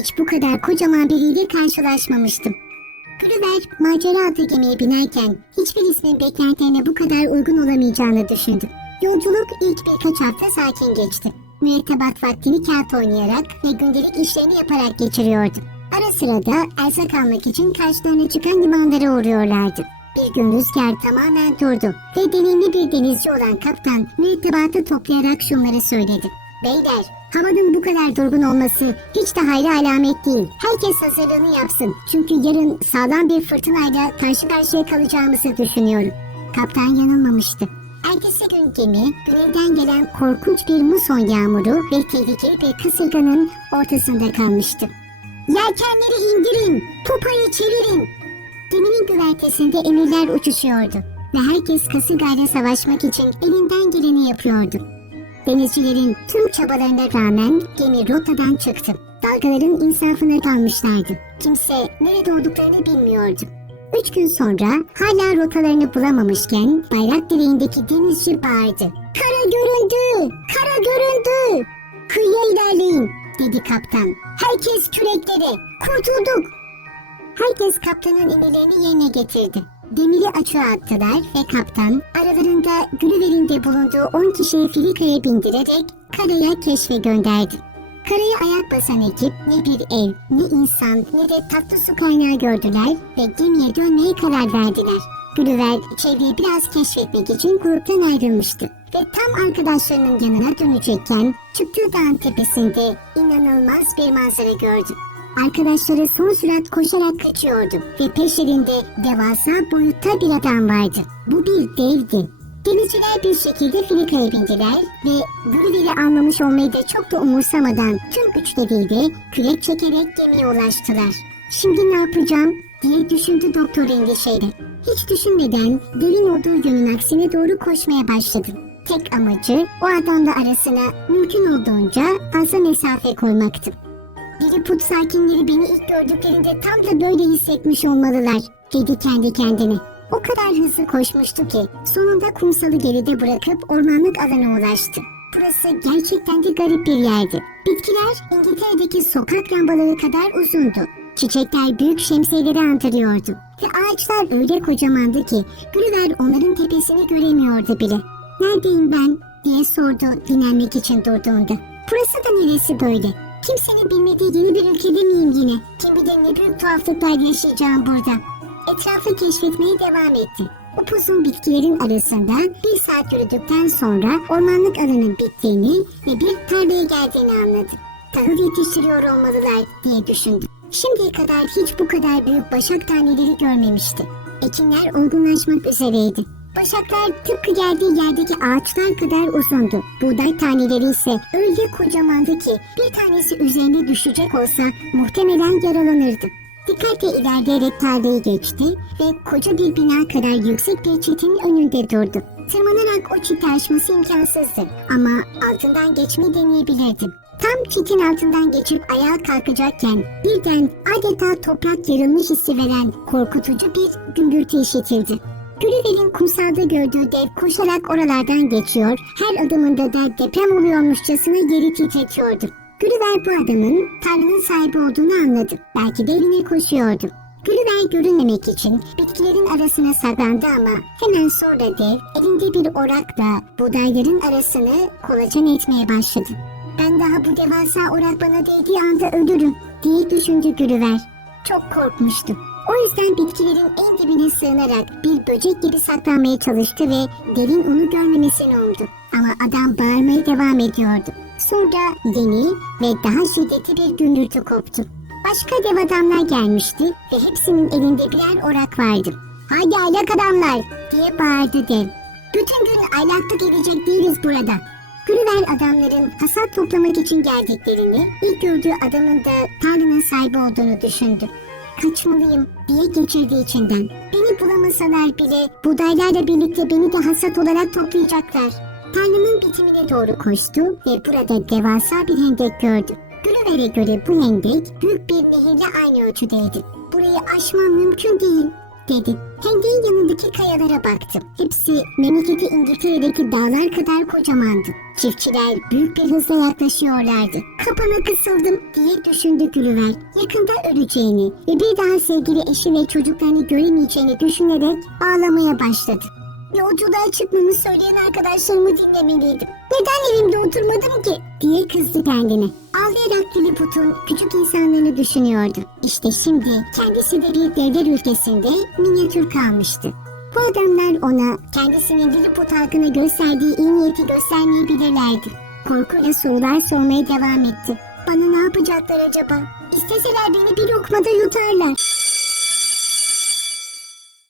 Hiç bu kadar kocaman biriyle karşılaşmamıştım. Gulliver macera adlı gemiye binerken hiçbir ismin beklentilerine bu kadar uygun olamayacağını düşündü. Yolculuk ilk birkaç hafta sakin geçti. Mürettebat vaktini kağıt oynayarak ve gündelik işlerini yaparak geçiriyordu. Ara sıra da erzak almak için karşılarına çıkan limanlara uğruyorlardı. Bir gün rüzgar tamamen durdu ve deneyimli bir denizci olan kaptan mürettebatı toplayarak şunları söyledi. Beyler, havanın bu kadar durgun olması hiç de hayra alamet değil. Herkes hazırlığını yapsın. Çünkü yarın sağlam bir fırtınayla karşı karşıya kalacağımızı düşünüyorum. Kaptan yanılmamıştı. Ertesi gün gemi, güneyden gelen korkunç bir muson yağmuru ve tehlikeli bir kasırganın ortasında kalmıştı. Yelkenleri indirin, topayı çevirin. Geminin güvertesinde emirler uçuşuyordu ve herkes kasırgayla savaşmak için elinden geleni yapıyordu. Denizcilerin tüm çabalarına rağmen gemi rotadan çıktı. Dalgaların insafına kalmışlardı. Kimse nerede olduklarını bilmiyordu. Üç gün sonra hala rotalarını bulamamışken bayrak direğindeki denizci bağırdı. Kara göründü! Kara göründü! Kıyıya ilerleyin dedi kaptan. Herkes küreklere! Kurtulduk! Herkes kaptanın emirlerini yerine getirdi. Demiri açığa attılar ve kaptan aralarında Gülüver'in bulunduğu 10 kişiyi filikaya bindirerek karaya keşfe gönderdi. Karaya ayak basan ekip ne bir ev, ne insan, ne de tatlı su kaynağı gördüler ve gemiye dönmeye karar verdiler. Gülüver çevreyi biraz keşfetmek için gruptan ayrılmıştı ve tam arkadaşlarının yanına dönecekken çıktığı dağın tepesinde inanılmaz bir manzara gördü. Arkadaşları son sürat koşarak kaçıyordu ve peşlerinde devasa boyutta bir adam vardı. Bu bir devdi. Denizciler bir şekilde filikaya bindiler ve Gulliver'i anlamış olmayı da çok da umursamadan tüm güçleriyle kürek çekerek gemiye ulaştılar. Şimdi ne yapacağım diye düşündü doktor endişeyle. Hiç düşünmeden derin olduğu yönün aksine doğru koşmaya başladı. Tek amacı o adamla arasına mümkün olduğunca fazla mesafe koymaktı. Lilliput sakinleri beni ilk gördüklerinde tam da böyle hissetmiş olmalılar, dedi kendi kendine. O kadar hızlı koşmuştu ki sonunda kumsalı geride bırakıp ormanlık alana ulaştı. Burası gerçekten de garip bir yerdi. Bitkiler İngiltere'deki sokak lambaları kadar uzundu. Çiçekler büyük şemsiyeleri andırıyordu. Ve ağaçlar öyle kocamandı ki Gulliver onların tepesini göremiyordu bile. Neredeyim ben diye sordu dinlenmek için durduğunda. Burası da neresi böyle? Kimsenin bilmediği yeni bir ülkede miyim yine? Kim bilir ne büyük tuhaflıklar yaşayacağım burada. Etrafı keşfetmeye devam etti. Upuzun bitkilerin arasında bir saat yürüdükten sonra ormanlık alanın bittiğini ve bir tarlaya geldiğini anladı. Tahıl yetiştiriyor olmalılar diye düşündü. Şimdiye kadar hiç bu kadar büyük başak taneleri görmemişti. Ekinler olgunlaşmak üzereydi. Başaklar tıpkı geldiği yerdeki ağaçlar kadar uzundu. Buğday taneleri ise öyle kocamandı ki bir tanesi üzerine düşecek olsa muhtemelen yaralanırdı. Dikkatle ilerleyerek tarlayı geçti ve koca bir bina kadar yüksek bir çitin önünde durdu. Tırmanarak o çiti aşması imkansızdı ama altından geçmeyi deneyebilirdim. Tam çitin altından geçip ayağa kalkacakken birden adeta toprak yarılmış hissi veren korkutucu bir gümbürtü işitildi. Gulliver'in kumsalda gördüğü dev koşarak oralardan geçiyor, her adımında da deprem oluyormuşçasına yeri titretiyordu. Gulliver bu adamın Tanrı'nın sahibi olduğunu anladı. Belki de evine koşuyordu. Gulliver görünmemek için bitkilerin arasına saklandı ama hemen sonra dev elinde bir orakla buğdayların arasını kolaçan etmeye başladı. Ben daha bu devasa orak bana değdiği anda ölürüm diye düşündü Gulliver. Çok korkmuştu. O yüzden bitkilerin en dibine sığınarak bir böcek gibi saklanmaya çalıştı ve derin onu görmemesini umdu. Ama adam bağırmaya devam ediyordu. Sonra yeni ve daha şiddetli bir gümbürtü koptu. Başka dev adamlar gelmişti ve hepsinin elinde birer orak vardı. Hadi aylak adamlar diye bağırdı dev. Bütün gün aylaklık edecek değiliz burada. Gulliver adamların hasat toplamak için geldiklerini, ilk gördüğü adamın da Tanrı'nın sahibi olduğunu düşündü. Kaçmalıyım diye geçirdi içinden. Beni bulamasalar bile buğdaylarla birlikte beni de hasat olarak toplayacaklar. Tanrı'nın bitimine doğru koştu ve burada devasa bir hendek gördü. Gulliver'e göre bu hendek büyük bir nehirle aynı ölçüdeydi. Burayı aşmam mümkün değil. Dedi. Pencerenin yanındaki kayalara baktım. Hepsi memleketi İngiltere'deki dağlar kadar kocamandı. Çiftçiler büyük bir hızla yaklaşıyorlardı. Kapana kısıldım diye düşündü Gülüver. Yakında öleceğini ve bir daha sevgili eşi ve çocuklarını göremeyeceğini düşünerek ağlamaya başladı. Yolculuğa çıkmamı söyleyen arkadaşlarımı dinlemeliydim. Neden evimde oturmadım ki? diye kızdı kendine. Ağlayarak Lilliput'un küçük insanlarını düşünüyordu. İşte şimdi kendisi de bir devler ülkesinde minyatür kalmıştı. Bu adamlar ona kendisinin Lilliput halkına gösterdiği iyi niyeti göstermeyebilirlerdi. Korkuyla sorular sormaya devam etti. Bana ne yapacaklar acaba? İsteseler beni bir lokmada yutarlar.